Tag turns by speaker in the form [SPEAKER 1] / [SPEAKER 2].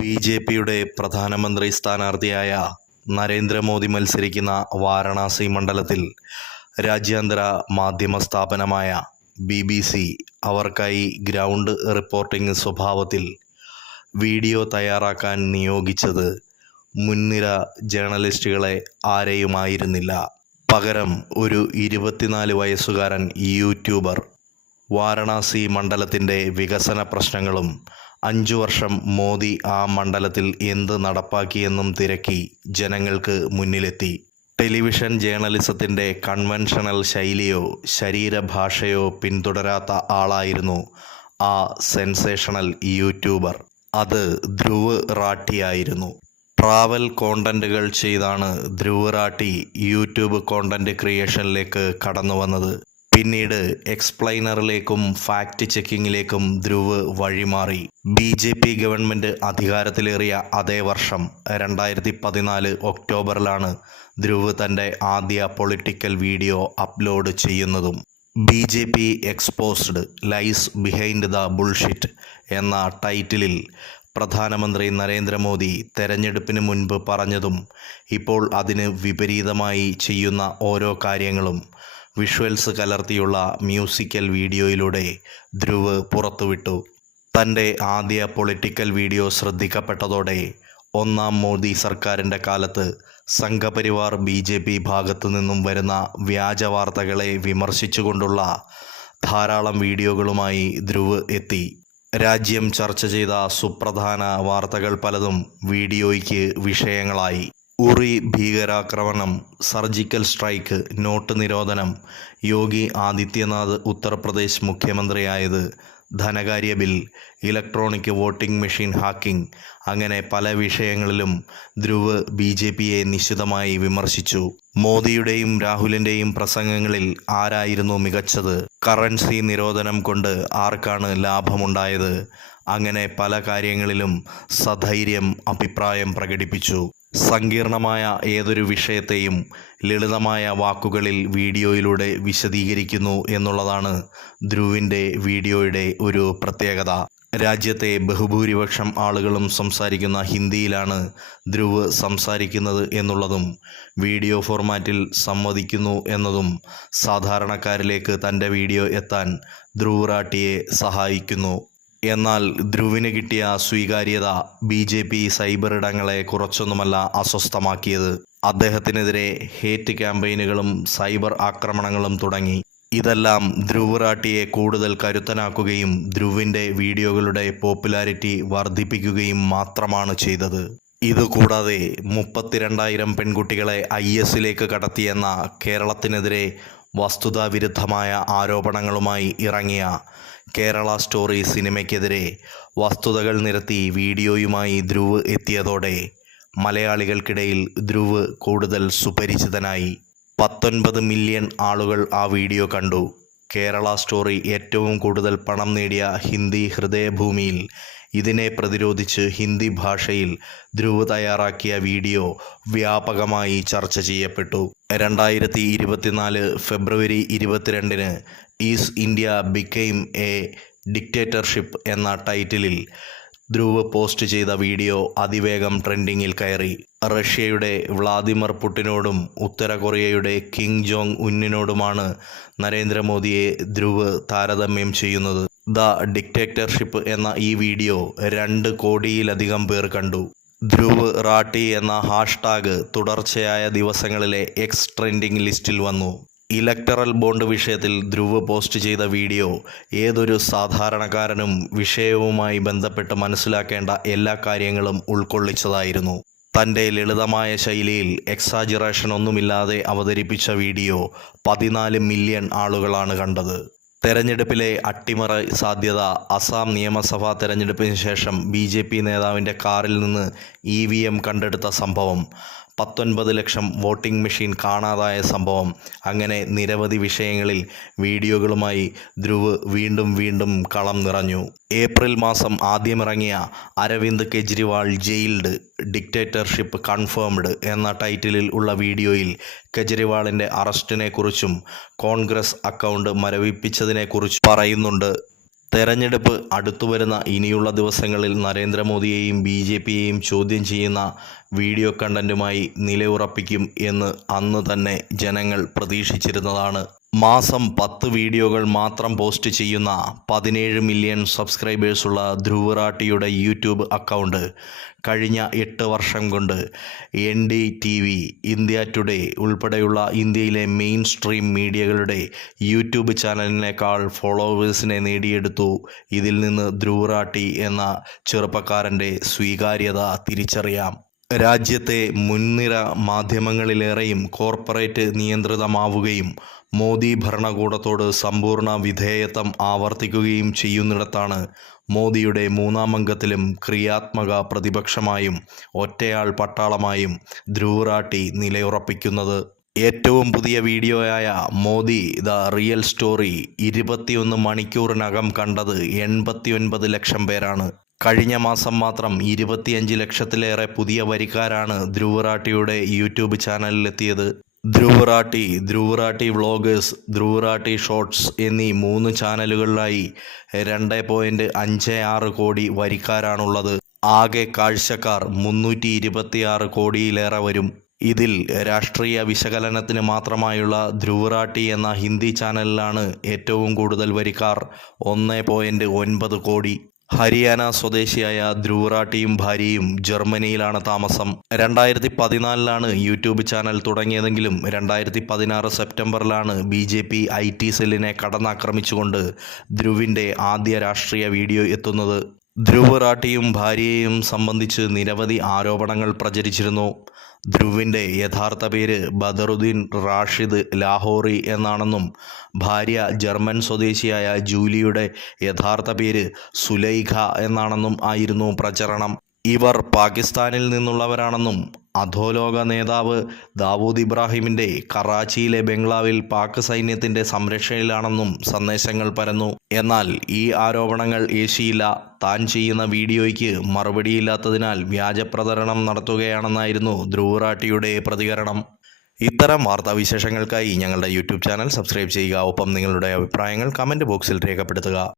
[SPEAKER 1] B J പിയുടെ പ്രധാനമന്ത്രി സ്ഥാനാർത്ഥിയായ നരേന്ദ്രമോദി മത്സരിക്കുന്ന വാരണാസി മണ്ഡലത്തിൽ രാജ്യാന്തര മാധ്യമ സ്ഥാപനമായ ബി ബി സി അവർക്കായി ഗ്രൗണ്ട് റിപ്പോർട്ടിംഗ് സ്വഭാവത്തിൽ വീഡിയോ തയ്യാറാക്കാൻ നിയോഗിച്ചത് മുൻനിര ജേർണലിസ്റ്റുകളെ ആരെയുമായിരുന്നില്ല. പകരം ഒരു ഇരുപത്തിനാല് വയസ്സുകാരൻ യൂട്യൂബർ. വാരണാസി മണ്ഡലത്തിന്റെ വികസന പ്രശ്നങ്ങളും അഞ്ചു വർഷം മോദി ആ മണ്ഡലത്തിൽ എന്ത് നടപ്പാക്കിയെന്നും തിരക്കി ജനങ്ങൾക്ക് മുന്നിലെത്തി. ടെലിവിഷൻ ജേർണലിസത്തിന്റെ കൺവെൻഷണൽ ശൈലിയോ ശരീരഭാഷയോ പിന്തുടരാത്ത ആളായിരുന്നു ആ സെൻസേഷണൽ യൂട്യൂബർ. അത് ധ്രുവ് റാട്ടിയായിരുന്നു ട്രാവൽ കോണ്ടന്റുകൾ ചെയ്താണ് ധ്രുവ് റാട്ടി യൂട്യൂബ് കോണ്ടന്റ് ക്രിയേഷനിലേക്ക് കടന്നു വന്നത് പിന്നീട് എക്സ്പ്ലൈനറിലേക്കും ഫാക്ട് ചെക്കിങ്ങിലേക്കും ധ്രുവ് വഴിമാറി. ബി ജെ പി ഗവൺമെന്റ് അധികാരത്തിലേറിയ അതേ വർഷം രണ്ടായിരത്തി പതിനാല് ഒക്ടോബറിലാണ് ധ്രുവ് തന്റെ ആദ്യ പൊളിറ്റിക്കൽ വീഡിയോ അപ്ലോഡ് ചെയ്യുന്നതും. B J P exposed lies behind the bullshit എന്ന ടൈറ്റിലിൽ പ്രധാനമന്ത്രി നരേന്ദ്രമോദി തെരഞ്ഞെടുപ്പിന് മുൻപ് പറഞ്ഞതും ഇപ്പോൾ അതിന് വിപരീതമായി ചെയ്യുന്ന ഓരോ കാര്യങ്ങളും വിഷ്വൽസ് കലർത്തിയുള്ള മ്യൂസിക്കൽ വീഡിയോയിലൂടെ ധ്രുവ് പുറത്തുവിട്ടു. തന്റെ ആദ്യ പൊളിറ്റിക്കൽ വീഡിയോ ശ്രദ്ധിക്കപ്പെട്ടതോടെ ഒന്നാം മോദി സർക്കാരിന്റെ കാലത്ത് സംഘപരിവാർ ബി ജെ പി ഭാഗത്തു നിന്നും വരുന്ന വ്യാജ വാർത്തകളെ വിമർശിച്ചുകൊണ്ടുള്ള ധാരാളം വീഡിയോകളുമായി ധ്രുവ് എത്തി. രാജ്യം ചർച്ച ചെയ്ത സുപ്രധാന വാർത്തകൾ പലതും വീഡിയോയ്ക്ക് വിഷയങ്ങളായി. ഉറി ഭീകരാക്രമണം സർജിക്കൽ സ്ട്രൈക്ക് നോട്ട് നിരോധനം യോഗി ആദിത്യനാഥ് ഉത്തർപ്രദേശ് മുഖ്യമന്ത്രിയായത് ധനകാര്യ bill electronic voting machine hacking അങ്ങനെ പല വിഷയങ്ങളിലും ധ്രുവ് ബി ജെ പിയെ നിശിതമായി വിമർശിച്ചു. മോദിയുടെയും രാഹുലിന്റെയും പ്രസംഗങ്ങളിൽ ആരായിരുന്നു മികച്ചത്? കറൻസി നിരോധനം കൊണ്ട് ആർക്കാണ് ലാഭമുണ്ടായത്? അങ്ങനെ പല കാര്യങ്ങളിലും സധൈര്യം അഭിപ്രായം പ്രകടിപ്പിച്ചു. സങ്കീർണമായ ഏതൊരു വിഷയത്തെയും ലളിതമായ വാക്കുകളിൽ വീഡിയോയിലൂടെ വിശദീകരിക്കുന്നു എന്നുള്ളതാണ് ധ്രുവിന്റെ വീഡിയോയുടെ ഒരു പ്രത്യേകത. രാജ്യത്തെ ബഹുഭൂരിപക്ഷം ആളുകളും സംസാരിക്കുന്ന ഹിന്ദിയിലാണ് ധ്രുവ് സംസാരിക്കുന്നത് എന്നുള്ളതും വീഡിയോ ഫോർമാറ്റിൽ സമ്മതിക്കുന്നു എന്നതും സാധാരണക്കാരിലേക്ക് തന്റെ വീഡിയോ എത്താൻ ധ്രുവ് റാട്ടിയെ സഹായിക്കുന്നു. എന്നാൽ ധ്രുവിന് കിട്ടിയ സ്വീകാര്യത ബി ജെ പി സൈബർ ഇടങ്ങളെ കുറച്ചൊന്നുമല്ല അസ്വസ്ഥമാക്കിയത്. അദ്ദേഹത്തിനെതിരെ ഹേറ്റ് ക്യാമ്പയിനുകളും സൈബർ ആക്രമണങ്ങളും തുടങ്ങി. ഇതെല്ലാം ധ്രുവ് റാട്ടിയെ കൂടുതൽ കരുത്തനാക്കുകയും ധ്രുവിന്റെ വീഡിയോകളുടെ പോപ്പുലാരിറ്റി വർദ്ധിപ്പിക്കുകയും മാത്രമാണ് ചെയ്തത്. ഇതുകൂടാതെ മുപ്പത്തിരണ്ടായിരം പെൺകുട്ടികളെ ഐ എസിലേക്ക് കടത്തിയെന്ന കേരളത്തിനെതിരെ വസ്തുതാവിരുദ്ധമായ ആരോപണങ്ങളുമായി ഇറങ്ങിയ കേരള സ്റ്റോറി സിനിമയ്ക്കെതിരെ വസ്തുതകൾ നിരത്തി വീഡിയോയുമായി ധ്രുവ് എത്തിയതോടെ മലയാളികൾക്കിടയിൽ ധ്രുവ് കൂടുതൽ സുപരിചിതനായി. പത്തൊൻപത് മില്യൺ ആളുകൾ ആ വീഡിയോ കണ്ടു. കേരള സ്റ്റോറി ഏറ്റവും കൂടുതൽ പണം നേടിയ ഹിന്ദി ഹൃദയഭൂമിയിൽ ഇതിനെ പ്രതിരോധിച്ച് ഹിന്ദി ഭാഷയിൽ ധ്രുവ് തയ്യാറാക്കിയ വീഡിയോ വ്യാപകമായി ചർച്ച ചെയ്യപ്പെട്ടു. രണ്ടായിരത്തി ഇരുപത്തിനാല് ഫെബ്രുവരി ഇരുപത്തിരണ്ടിന് is India became a dictatorship എന്ന ടൈറ്റിലിൽ ധ്രുവ് പോസ്റ്റ് ചെയ്ത വീഡിയോ അതിവേഗം ട്രെൻഡിങ്ങിൽ കയറി. റഷ്യയുടെ വ്ളാദിമിർ പുടിനോടും ഉത്തര കൊറിയയുടെ കിങ് ജോങ് ഉന്നിനോടുമാണ് നരേന്ദ്രമോദിയെ ധ്രുവ് താരതമ്യം ചെയ്യുന്നത്. ദ ഡിക്റ്റേറ്റർഷിപ്പ് എന്ന ഈ വീഡിയോ രണ്ട് കോടിയിലധികം പേർ കണ്ടു. ധ്രുവ് റാട്ടി എന്ന ഹാഷ്ടാഗ് തുടർച്ചയായ ദിവസങ്ങളിലെ എക്സ് ട്രെൻഡിംഗ് ലിസ്റ്റിൽ വന്നു. ഇലക്ടറൽ ബോണ്ട് വിഷയത്തിൽ ധ്രുവ് പോസ്റ്റ് ചെയ്ത വീഡിയോ ഏതൊരു സാധാരണക്കാരനും വിഷയവുമായി ബന്ധപ്പെട്ട് മനസ്സിലാക്കേണ്ട എല്ലാ കാര്യങ്ങളും ഉൾക്കൊള്ളിച്ചതായിരുന്നു. തന്റെ ലളിതമായ ശൈലിയിൽ എക്സാജിറേഷൻ ഒന്നുമില്ലാതെ അവതരിപ്പിച്ച വീഡിയോ പതിനാല് മില്യൺ ആളുകളാണ് കണ്ടത്. തെരഞ്ഞെടുപ്പിലെ അട്ടിമറ സാധ്യത അസാം നിയമസഭാ തെരഞ്ഞെടുപ്പിന് ശേഷം ബി ജെ പി നേതാവിന്റെ കാറിൽ നിന്ന് ഇ വി എം കണ്ടെടുത്ത സംഭവം. പത്തൊൻപത് ലക്ഷം വോട്ടിംഗ് മെഷീൻ കാണാതായ സംഭവം. അങ്ങനെ നിരവധി വിഷയങ്ങളിൽ വീഡിയോകളുമായി ധ്രുവ് വീണ്ടും വീണ്ടും കളം നിറഞ്ഞു. ഏപ്രിൽ മാസം ആദ്യമിറങ്ങിയ Arvind Kejriwal jailed dictatorship confirmed എന്ന ടൈറ്റിലിൽ ഉള്ള വീഡിയോയിൽ കെജ്രിവാളിന്റെ അറസ്റ്റിനെക്കുറിച്ചും കോൺഗ്രസ് അക്കൗണ്ട് മരവിപ്പിച്ചതിനെക്കുറിച്ചും പറയുന്നുണ്ട്. തെരഞ്ഞെടുപ്പ് അടുത്തുവരുന്ന ഇനിയുള്ള ദിവസങ്ങളിൽ നരേന്ദ്രമോദിയെയും ബി ജെ പിയെയും ചോദ്യം ചെയ്യുന്ന വീഡിയോ കണ്ടന്റുമായി നിലയുറപ്പിക്കും എന്ന് അന്ന് തന്നെ ജനങ്ങൾ പ്രതീക്ഷിച്ചിരുന്നതാണ്. മാസം പത്ത് വീഡിയോകൾ മാത്രം പോസ്റ്റ് ചെയ്യുന്ന പതിനേഴ് മില്യൺ സബ്സ്ക്രൈബേഴ്സുള്ള ധ്രുവറാട്ടിയുടെ യൂട്യൂബ് അക്കൗണ്ട് കഴിഞ്ഞ എട്ട് വർഷം കൊണ്ട് N D T V India Today ഉൾപ്പെടെയുള്ള ഇന്ത്യയിലെ മെയിൻ സ്ട്രീം മീഡിയകളുടെ യൂട്യൂബ് ചാനലിനേക്കാൾ ഫോളോവേഴ്സിനെ നേടിയെടുത്തു. ഇതിൽ നിന്ന് ധ്രുവറാട്ടി എന്ന ചെറുപ്പക്കാരന്റെ സ്വീകാര്യത തിരിച്ചറിയാം. രാജ്യത്തെ മുൻനിര മാധ്യമങ്ങളിലേറെയും കോർപ്പറേറ്റ് നിയന്ത്രിതമാവുകയും മോദി ഭരണകൂടത്തോട് സമ്പൂർണ വിധേയത്വം ആവർത്തിക്കുകയും ചെയ്യുന്നിടത്താണ് മോദിയുടെ മൂന്നാം അംഗത്തിലും ക്രിയാത്മക പ്രതിപക്ഷമായും ഒറ്റയാൾ പട്ടാളമായും ധ്രുവറാട്ടി നിലയുറപ്പിക്കുന്നത്. ഏറ്റവും പുതിയ വീഡിയോയായ മോദി ദ റിയൽ സ്റ്റോറി ഇരുപത്തിയൊന്ന് മണിക്കൂറിനകം കണ്ടത് എൺപത്തിയൊൻപത് ലക്ഷം പേരാണ്. കഴിഞ്ഞ മാസം മാത്രം ഇരുപത്തിയഞ്ച് ലക്ഷത്തിലേറെ പുതിയ വരിക്കാരാണ് ധ്രുവറാട്ടിയുടെ യൂട്യൂബ് ചാനലിലെത്തിയത്. ധ്രുവറാട്ടി ധ്രുവറാട്ടി വ്ളോഗേഴ്സ് ധ്രുവറാട്ടി ഷോർട്സ് എന്നീ മൂന്ന് ചാനലുകളിലായി രണ്ട് പോയിന്റ് അഞ്ച് ആറ് കോടി വരിക്കാരാണുള്ളത്. ആകെ കാഴ്ചക്കാർ മുന്നൂറ്റി ഇരുപത്തിയാറ് കോടിയിലേറെ വരും. ഇതിൽ രാഷ്ട്രീയ വിശകലനത്തിന് മാത്രമായുള്ള ധ്രുവറാട്ടി എന്ന ഹിന്ദി ചാനലിലാണ് ഏറ്റവും കൂടുതൽ വരിക്കാർ ഒന്ന് പോയിന്റ് ഒൻപത് കോടി. ഹരിയാന സ്വദേശിയായ ധ്രുവറാട്ടിയും ഭാര്യയും ജർമ്മനിയിലാണ് താമസം. രണ്ടായിരത്തി പതിനാലിലാണ് യൂട്യൂബ് ചാനൽ തുടങ്ങിയതെങ്കിലും രണ്ടായിരത്തി പതിനാറ് സെപ്റ്റംബറിലാണ് B J P I T സെല്ലിനെ കടന്നാക്രമിച്ചുകൊണ്ട് ധ്രുവിന്റെ ആദ്യ രാഷ്ട്രീയ വീഡിയോ എത്തുന്നത്. ധ്രുവ് റാട്ടിയും ഭാര്യയെയും സംബന്ധിച്ച് നിരവധി ആരോപണങ്ങൾ പ്രചരിച്ചിരുന്നു. ധ്രുവിന്റെ യഥാർത്ഥ പേര് ബദറുദ്ദീൻ റാഷിദ് ലാഹോറി എന്നാണെന്നും ഭാര്യ ജർമ്മൻ സ്വദേശിയായ ജൂലിയുടെ യഥാർത്ഥ പേര് സുലൈഖ എന്നാണെന്നും ആയിരുന്നു പ്രചരണം. ഇവർ പാകിസ്ഥാനിൽ നിന്നുള്ളവരാണെന്നും അധോലോക നേതാവ് ദാവൂദ് ഇബ്രാഹിമിന്റെ കറാച്ചിയിലെ ബംഗ്ലാവിൽ പാക് സൈന്യത്തിന്റെ സംരക്ഷണയിലാണെന്നും സന്ദേശങ്ങൾ പരന്നു. എന്നാൽ ഈ ആരോപണങ്ങൾ ഏശിയില്ല. താൻ ചെയ്യുന്ന വീഡിയോയ്ക്ക് മറുപടിയില്ലാത്തതിനാൽ വ്യാജപ്രചരണം നടത്തുകയാണെന്നായിരുന്നു ധ്രുവറാട്ടിയുടെ പ്രതികരണം. ഇത്തരം വാർത്താവിശേഷങ്ങൾക്കായി ഞങ്ങളുടെ യൂട്യൂബ് ചാനൽ സബ്സ്ക്രൈബ് ചെയ്യുക. ഒപ്പം നിങ്ങളുടെ അഭിപ്രായങ്ങൾ കമന്റ് ബോക്സിൽ രേഖപ്പെടുത്തുക.